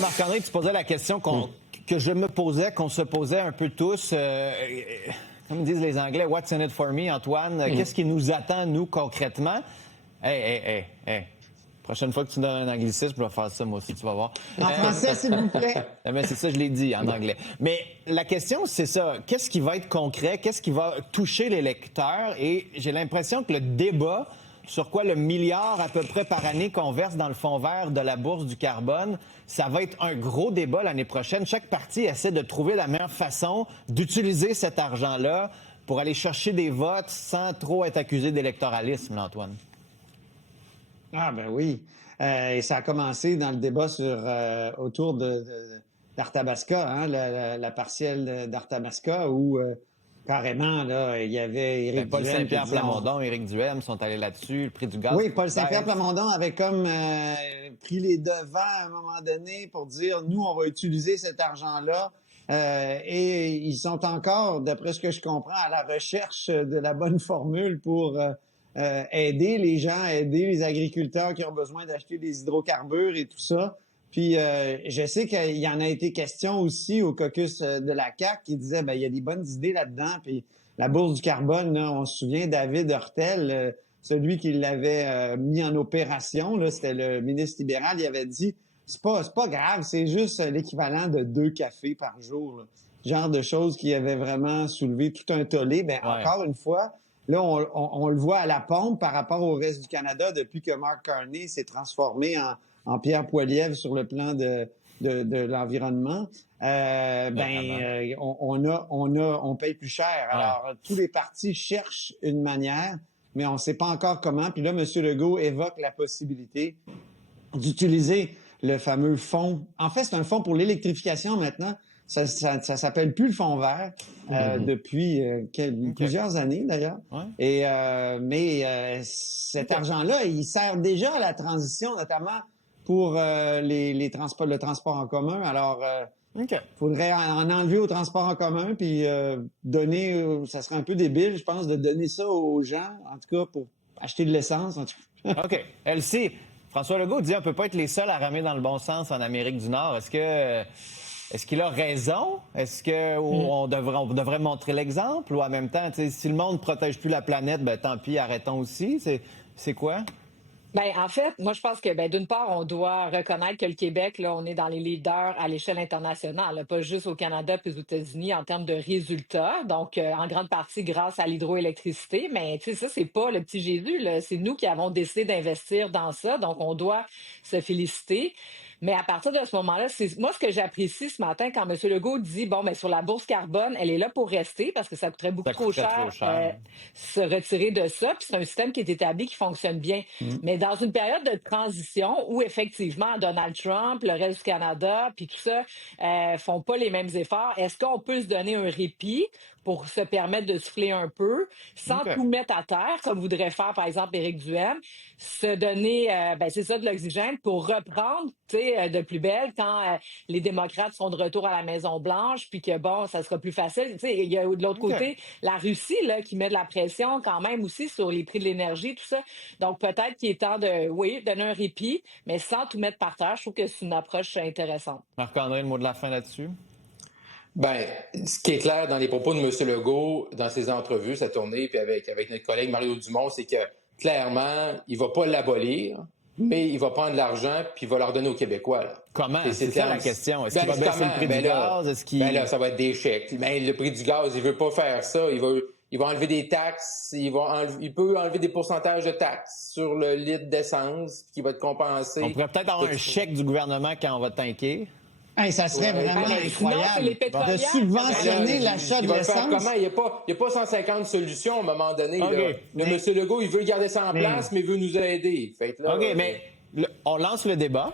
Marc-André, tu posais la question que je me posais, qu'on se posait un peu tous. Comme disent les Anglais, what's in it for me, Antoine? Qu'est-ce qui nous attend, nous, concrètement? Hey. Prochaine fois que tu donnes un anglicisme, je vais faire ça, moi aussi, tu vas voir. En français, s'il vous plaît. Mais c'est ça, je l'ai dit en anglais. Mais la question, c'est ça. Qu'est-ce qui va être concret? Qu'est-ce qui va toucher les lecteurs? Et j'ai l'impression que le débat sur quoi le milliard à peu près par année qu'on verse dans le fonds vert de la bourse du carbone, ça va être un gros débat l'année prochaine. Chaque parti essaie de trouver la meilleure façon d'utiliser cet argent-là pour aller chercher des votes sans trop être accusé d'électoralisme, là, Antoine. Ah ben oui. Et ça a commencé dans le débat autour d'Arthabasca, hein, la partielle d'Arthabasca, où carrément, là, il y y avait Paul Saint-Pierre Plamondon, Éric Duhem sont allés là-dessus, le prix du gaz. Oui, Paul Saint-Pierre Plamondon avait comme pris les devants à un moment donné pour dire, nous, on va utiliser cet argent-là. Et ils sont encore, d'après ce que je comprends, à la recherche de la bonne formule pour aider les gens, aider les agriculteurs qui ont besoin d'acheter des hydrocarbures et tout ça. Puis je sais qu'il y en a été question aussi au caucus de la CAQ qui disait il y a des bonnes idées là-dedans. Puis la bourse du carbone, là, on se souvient, David Hurtel, celui qui l'avait mis en opération, là, c'était le ministre libéral, il avait dit c'est pas grave, c'est juste l'équivalent de 2 cafés par jour. Là. Genre de choses qui avait vraiment soulevé tout un tollé. Encore une fois, là, on le voit à la pompe par rapport au reste du Canada depuis que Mark Carney s'est transformé en Pierre Poilievre sur le plan de l'environnement. On paye plus cher. Alors, tous les partis cherchent une manière, mais on ne sait pas encore comment. Puis là, M. Legault évoque la possibilité d'utiliser le fameux fonds. En fait, c'est un fonds pour l'électrification maintenant. Ça s'appelle plus le fonds vert depuis plusieurs années d'ailleurs. Ouais. Mais cet argent-là, il sert déjà à la transition, notamment pour le transport en commun. Alors, il faudrait en enlever au transport en commun puis donner, ça serait un peu débile, je pense, de donner ça aux gens, en tout cas pour acheter de l'essence. En tout cas. OK. Elsie, François Legault dit on ne peut pas être les seuls à ramer dans le bon sens en Amérique du Nord. Est-ce qu'il a raison? Est-ce qu'on devrait montrer l'exemple? Ou en même temps, si le monde ne protège plus la planète, tant pis, arrêtons aussi. C'est quoi? En fait, moi, je pense que, d'une part, on doit reconnaître que le Québec, là, on est dans les leaders à l'échelle internationale, là, pas juste au Canada puis aux États-Unis en termes de résultats. Donc, en grande partie grâce à l'hydroélectricité. Mais, ça, c'est pas le petit Jésus, là. C'est nous qui avons décidé d'investir dans ça. Donc, on doit se féliciter. Mais à partir de ce moment-là, c'est moi ce que j'apprécie ce matin quand M. Legault dit sur la bourse carbone, elle est là pour rester parce que ça coûterait beaucoup trop cher se retirer de ça. Puis c'est un système qui est établi, qui fonctionne bien. Mais dans une période de transition où effectivement Donald Trump, le reste du Canada, puis tout ça font pas les mêmes efforts, est-ce qu'on peut se donner un répit pour se permettre de souffler un peu, sans tout mettre à terre, comme voudrait faire, par exemple, Éric Duhem, se donner, c'est ça, de l'oxygène pour reprendre, de plus belle quand les démocrates sont de retour à la Maison-Blanche, puis que, ça sera plus facile. Il y a de l'autre côté la Russie, là, qui met de la pression quand même aussi sur les prix de l'énergie, tout ça. Donc, peut-être qu'il est temps de, donner un répit, mais sans tout mettre par terre. Je trouve que c'est une approche intéressante. Marc-André, le mot de la fin là-dessus? Ce qui est clair dans les propos de M. Legault, dans ses entrevues, sa tournée, puis avec notre collègue Mario Dumont, c'est que, clairement, il va pas l'abolir, mais il va prendre l'argent puis il va leur donner aux Québécois. Là. Comment? C'est ça la question. Est-ce qu'il va baisser le prix du gaz? Là, ça va être des chèques. Le prix du gaz, il veut pas faire ça. Il va enlever des taxes. Il peut enlever des pourcentages de taxes sur le litre d'essence qui va être compensé. On pourrait peut-être avoir un chèque du gouvernement quand on va tanker. Hey, ça serait vraiment incroyable de subventionner l'achat de l'essence. Comment? Il n'y a pas 150 solutions à un moment donné. M. Legault, il veut garder ça en place, mais il veut nous aider. Mais on lance le débat.